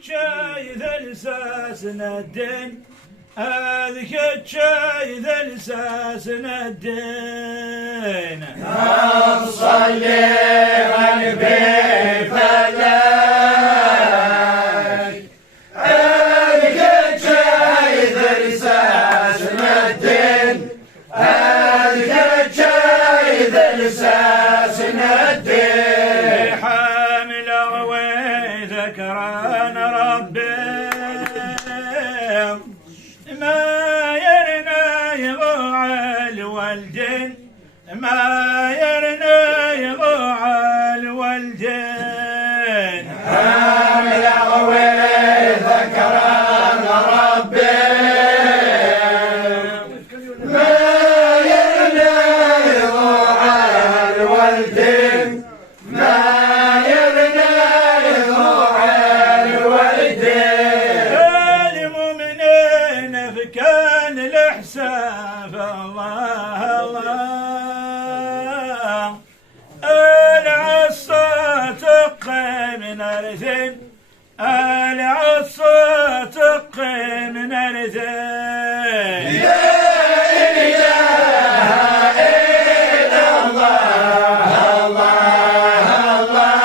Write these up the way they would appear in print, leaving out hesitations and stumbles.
الشاي ذا لساسنا الدين أذكى الشاي ذا لساسنا الدين نصلي قلبي فلاك أذكى الشاي ذا لساسنا الدين أذكى الشاي ذا لساسنا الدين حامل وذكران ربي ما يرنا يضوع الوالدين ما يرنا يضوع الوالدين حامل وذكران ربي ما يرنا يضوع الوالدين ما يرنا يضوع الوالدين المؤمنين فكان الإحسان الله الله العصا تقي من أرثين العصا تقي من أرثين لا إله إلا الله الله الله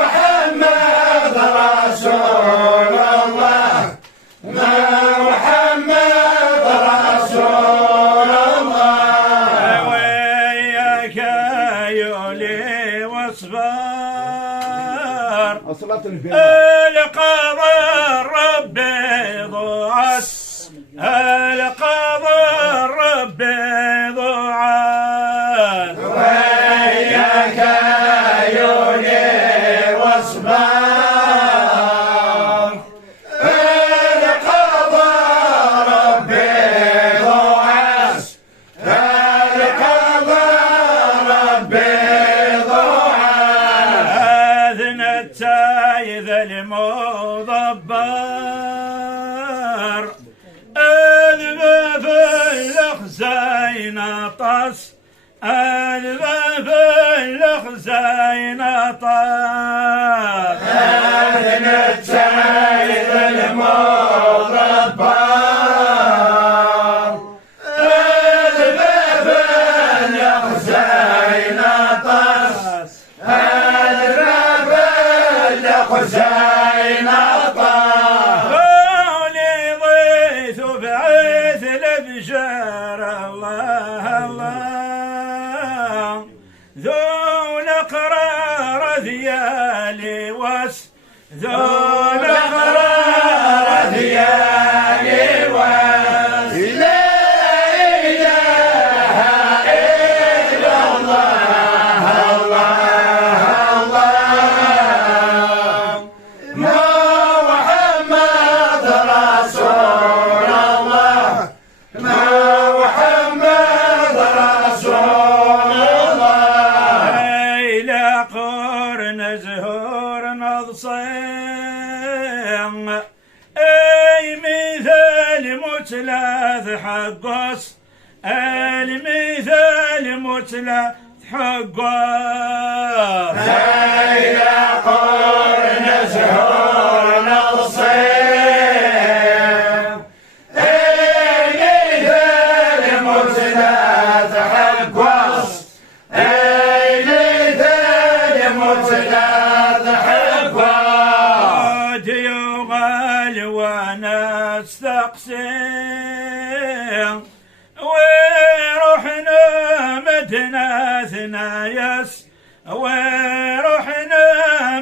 محمد رسول الله محمد رسول الله وياك يولي واصبر القضى الرب ضعس القضى الرب ضعس وياك يولي واصبر القضى ربي ضعس القضى ربي ضعس أذن التايذ المضبر أذباب الأخزين طس أذباب الأخزين طس أذن التايذ المضبر أذباب الأخزين طس أذباب الأخزين طس قولي ضيث بعيث الابشار الله الله ذو الأقرار ذيالي وس ذو الأقرار ذيالي وس لا إله إلا الله الله الله محمد رسول الله محمد رسول الله إلى قرن زهور نضصين أي مثال متلاث حقص المثال متلاث حقص إلى قرن زهور نصيب مثال متلاث حق وصف مثال متلاث حق وصف يغال وانا استقسم وروحنا مدنا ثنايس وروحنا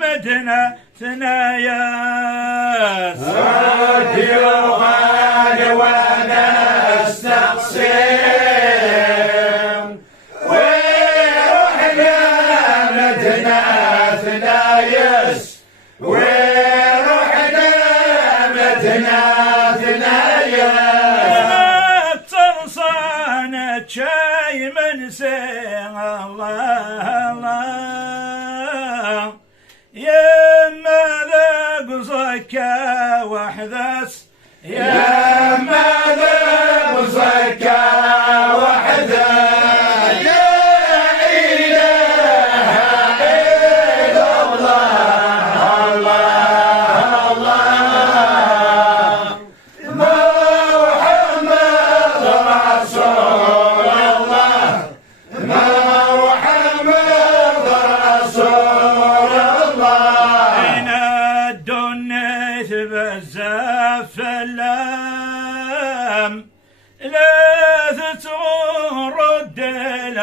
مدنا ثنايس يغال وانا استقسم ورحنا مدنا ثنايس ورحنا مدنا ثنايس ترصانة شاي من سين الله الله يما ذاق زكا وحدث يما ذاق زكا وحدث لا إله إلا الله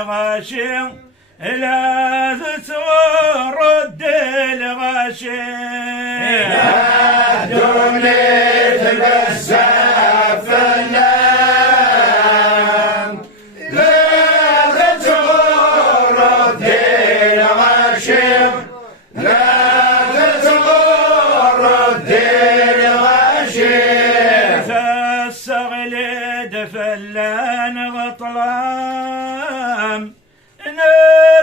الغاشي لا تتورد الغاشي دوني تبسف النام لا تتورد الغاشي لا تتورد الغاشي فالسغلد فلان غطلام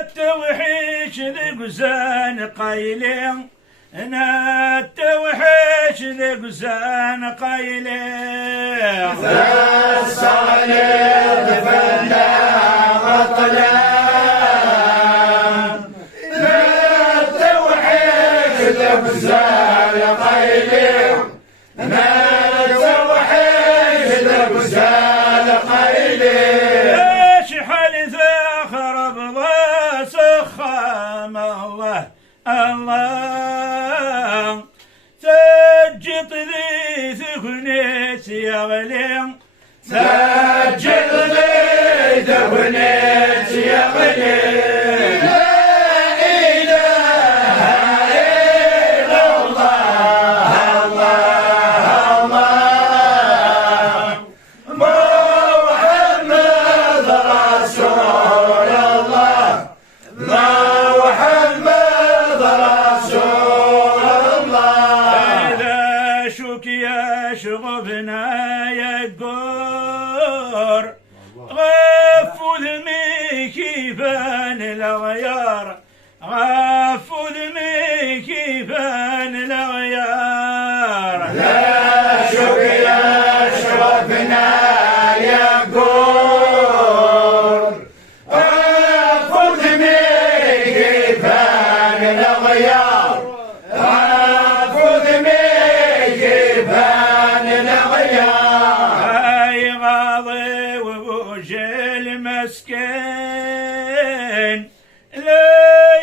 التوحيش ذقزان قايلين التوحيش ذقزان قايلين فالصالح فلا غطلان التوحيش ذقزان قايلين التوحيش ذقزان قايلين الله سجط ذي ثغنيت يا غليم سجل ذي ثغنيت يا غليم لا إله إلا الله الله الله محمد رسول الله شغبنا يقور غفو ذمي كيفان الغيار غفو ذمي كيفان الغيار لا شك يشرفنا يقور غفو ذمي كيفان الغيار غفو ذمي كيفان هاي غاضي وبوجه المسكين لا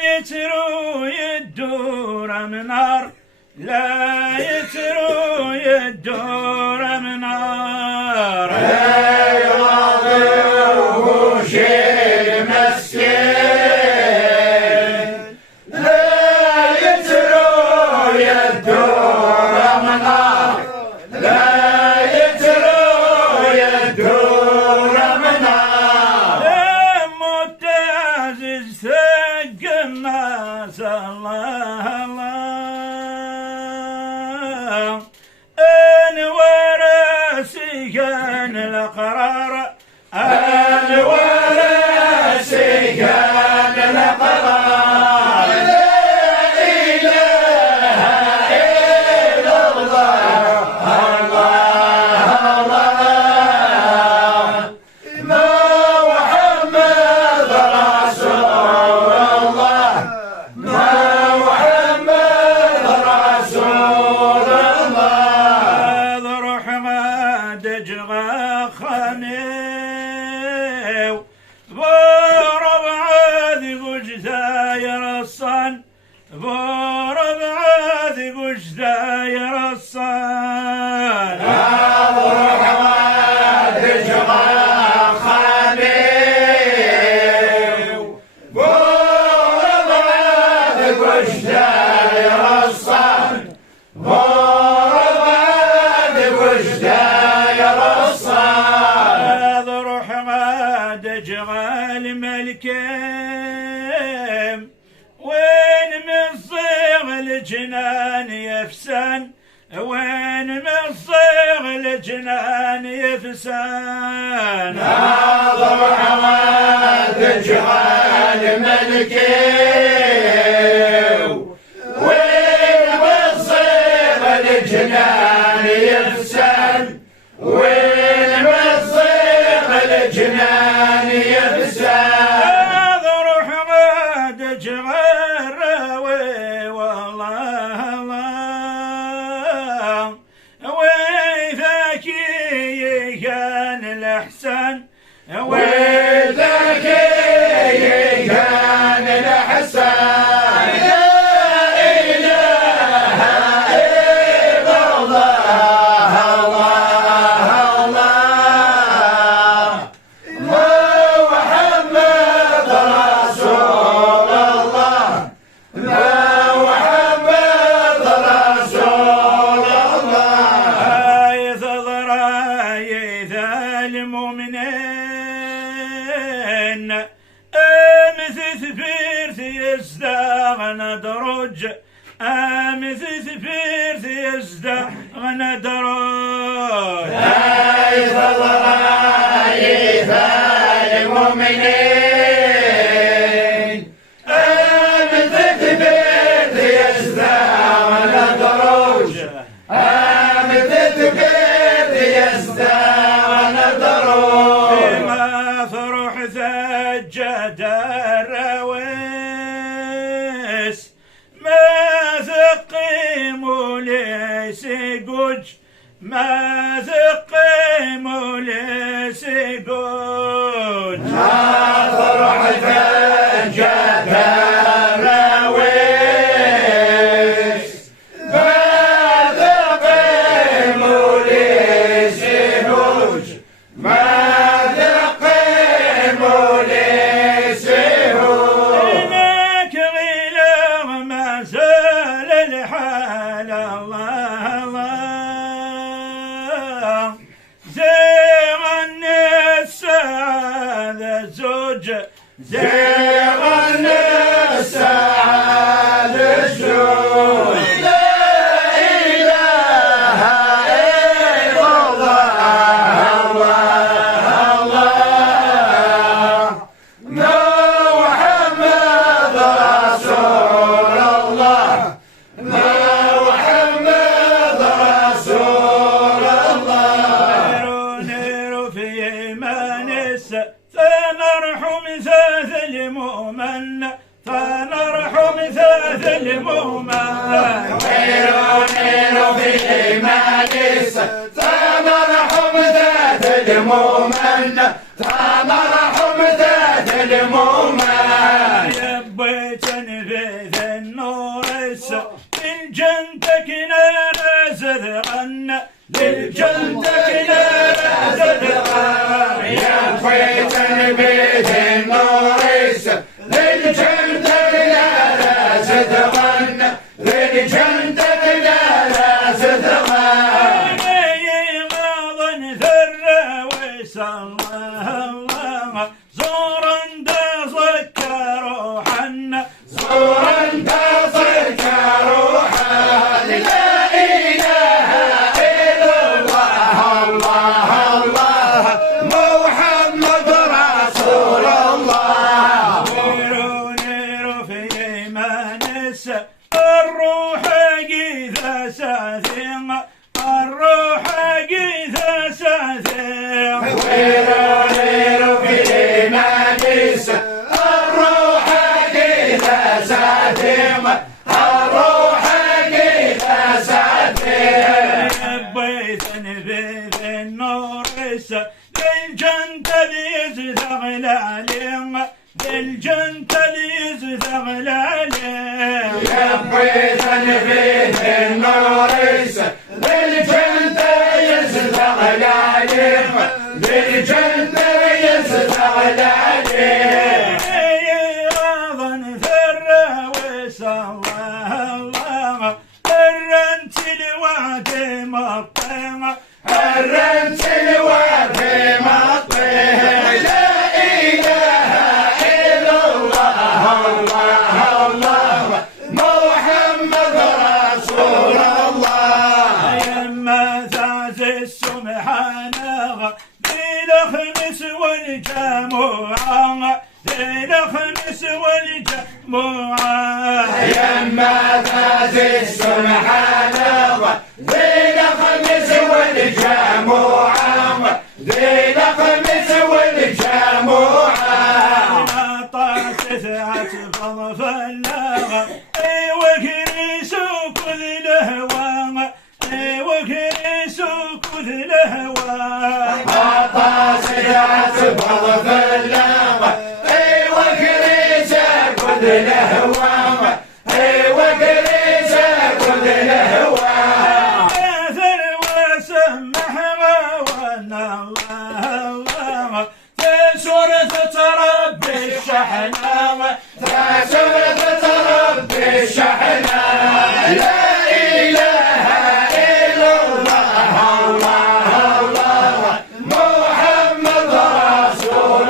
يترو يدور من نار لا يترو يدور من نار هاي غاضي وبوجه المسكين لا يترو يدور من نار لا يترو يدور من نار متعزز ثق الناس الله الله انورسي كان القرار انورسي كان القرار لا اله الا الله الله الله محمد رسول الله محمد رسول الله روح ما دجغا خميو ضرب عاذي وجداير الصن ضرب عاذي وجداير الصن روح ما دجغا خميو ضرب عاذي وجداير الصن ضرب عاذي وجداير الصن روح ما دجغا الملكيم وين من صيغ الجنان يفسن وين من صيغ الجنان يفسن ناظر حماد جهال ملكي وين بصيغ الجنان يفسن وين بصيغ الجنان يفسن روح ما دجغا الراوي والله الله وذاكي كان الأحسن وذاكي كان الأحسن غندرج أمثث فيرث يزدى غندرج أي ضرائف المؤمنين أمثث فيرث يزدى غندرج أمثث فيرث يزدى غندرج بما فرح ثجد الرويس ما ثقيم ليس قج ما ثقيم ليس قج ما فرح ثجد الرويس ما ثقيم ليس قج ما ثقيم ليس قج إنك غير ما زال الحال الله الله زيغ السعادة زوج زيغ السعادة الزوج لا إله إلا الله الله الله محمد رسول الله محمد رسول الله نير في إيمان فنرحم ذات المؤمن فنرحم ذات المؤمن نير في إيمان فنرحم ذات المؤمن فنرحم ذات المؤمن يبيت نفذ النور للجنتك نار زذغن للجنتك نار زذغن يبيت نبيت النور للجنتك نار زذغن للجنتك نار زذغن غاضا ثرى ويسالله الله زورا ذكر روحنا زورا تصلك روحا لا إله إلا الله الله الله محمد رسول الله نير في إيمان الروح قيث ساثين الروح قيث ساثين ويرونير في إيمان الروح كيف ساتم الروح كيف ساتم يبيت نفذ النور للجنت يزثغل عليه للجنت يزثغل عليه يبيت نفيذ النور للجنة يزدغل عليه للجنة يزدغل عليه أيضا ثرى وسالله الله الرنت الوعد مطيمة الرنت الوعد مطيه لا إله إلا الله الله الله محمد رسول الله يما ذات السبحانه بالخمس والجموعة بالخمس والجموعة يما ذات السبحانه بين خمس والجموعة بين خمس والجموعة طاسثات فضفلاغة وكريسو كذ الهوى وكريسو كذ الهوى طاسعة بضف اللغة وكريسة كذ الهوى وكريسة كذ الهوى آثر وسمحها وأن الله سورة ربي الشحنة فسورة ربي الشحنة لا إله إلا الله الله الله محمد رسول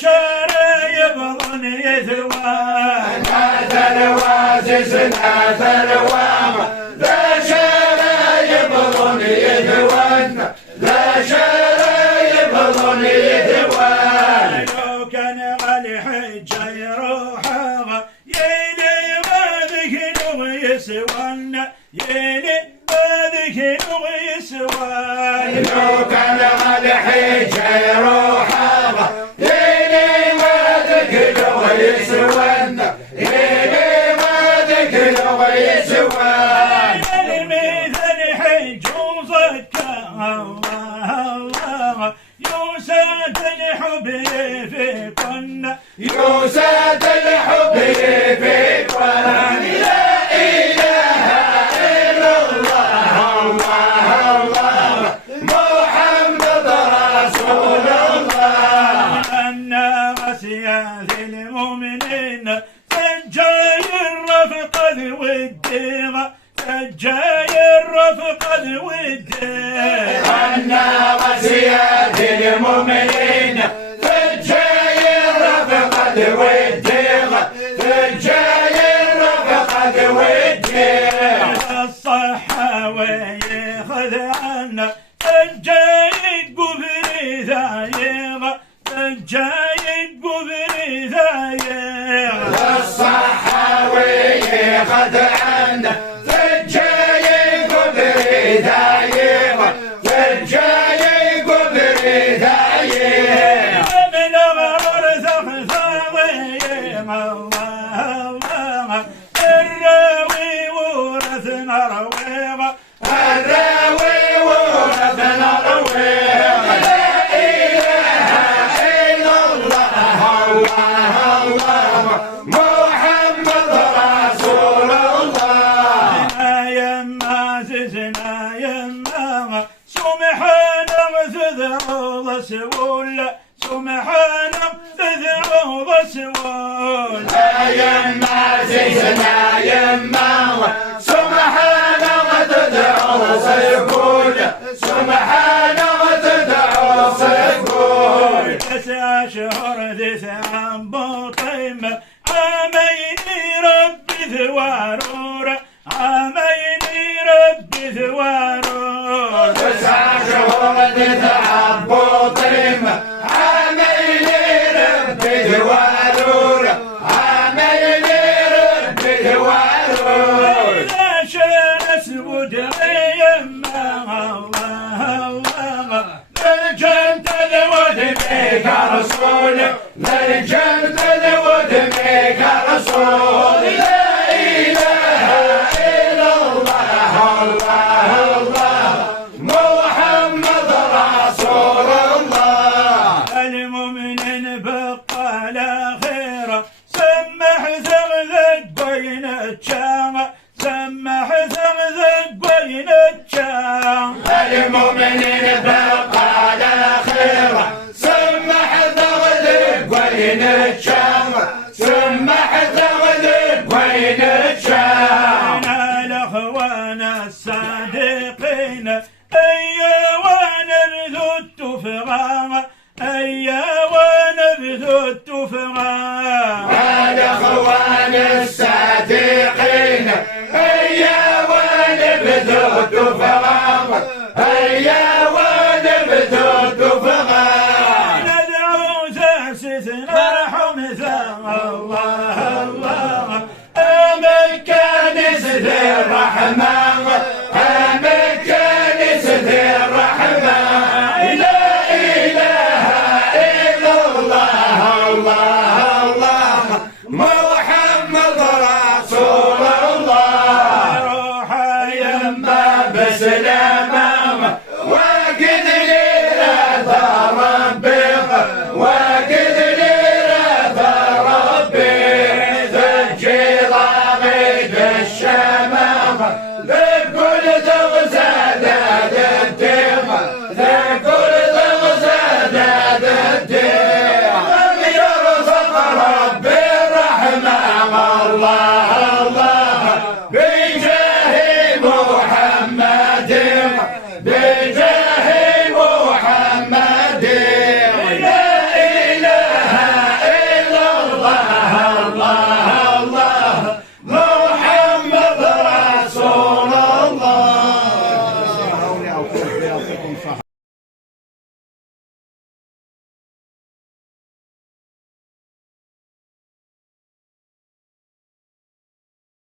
شرايب ظن يثوان ناس الواسس ناس الوام ذا شرايب ظن يثوان ذا شرايب ظن يثوان لو كان الحجة يروحها يلي ما ذكروا يسوان يلي ما ذكروا يسوان لو كان الحجة يروحها يلي ما ذكروا يسوان يلي ما ذكروا يسوان المثل حج وزكى الله الله يوسات الحب يفيقن يوسات الحب يفيقن لا إله إلا الله الله الله محمد رسول الله أن غسيات المؤمنين سجاي الرفق ذو الدين سجاي الرفق ذو الدين أن غسيات المؤمنين سجاي الرفق ذو الدين سجاي الرفق ذو الدين الصحة وياخذ عنا سجاي قبري ذايغ سجاي قبري ذايغ الصحة وياخذ عنا سجاي قبري ذايغ سجاي قبري ذايغ من غرر ثغثاغي الله الله الراوي ورثنا رويغ الراوي ورثنا رويغ لا إله إلا الله الله الله محمد رسول الله يما ززنا يما سبحان تذرو سول سبحان تذرو سول يما زيزنا يما سبحان وتدعو سيقول سبحان وتدعو سيقول 9 أشهر 9 بطيم عامين ربي ثوارور عامين ربي ثوارور 9 شهور 9 بطيم عامين ربي ثوارور عامين ربي ثوارور إذا شان اسود يما الله الله للجنة الود بك رسول للجنة الود بك رسول لا إله إلا الله الله الله محمد رسول الله المؤمن بقى على خيره سمح ثغثق بين الشام سمح ثغثق بين الشام المؤمنين بقى على خيره سمح ثغثق وين الشام سمح ثغثق وين الشام أنا الأخوان الصادقين أيا ونبذ التفغام أيا ونبذ التفغام الأخوان الصادقين هيا ونبذوا التفغام هيا ونبذوا التفغام ندعو تأسسنا الحمثا الله الله آمن كنيس ذي الرحمن آمن كنيس ذي الرحمن لا إله إلا الله الله الله محمد رسول الله روح يما بسلامة وقد لي رضا ربي وقد لي رضا ربي ذجي ضاغد الشمامة ذكل تغزاد الدم ذكل تغزاد الدم لم يرزق ربي الرحمن الله الله بجاه محمد بجاه محمد يعطيكم الصحة.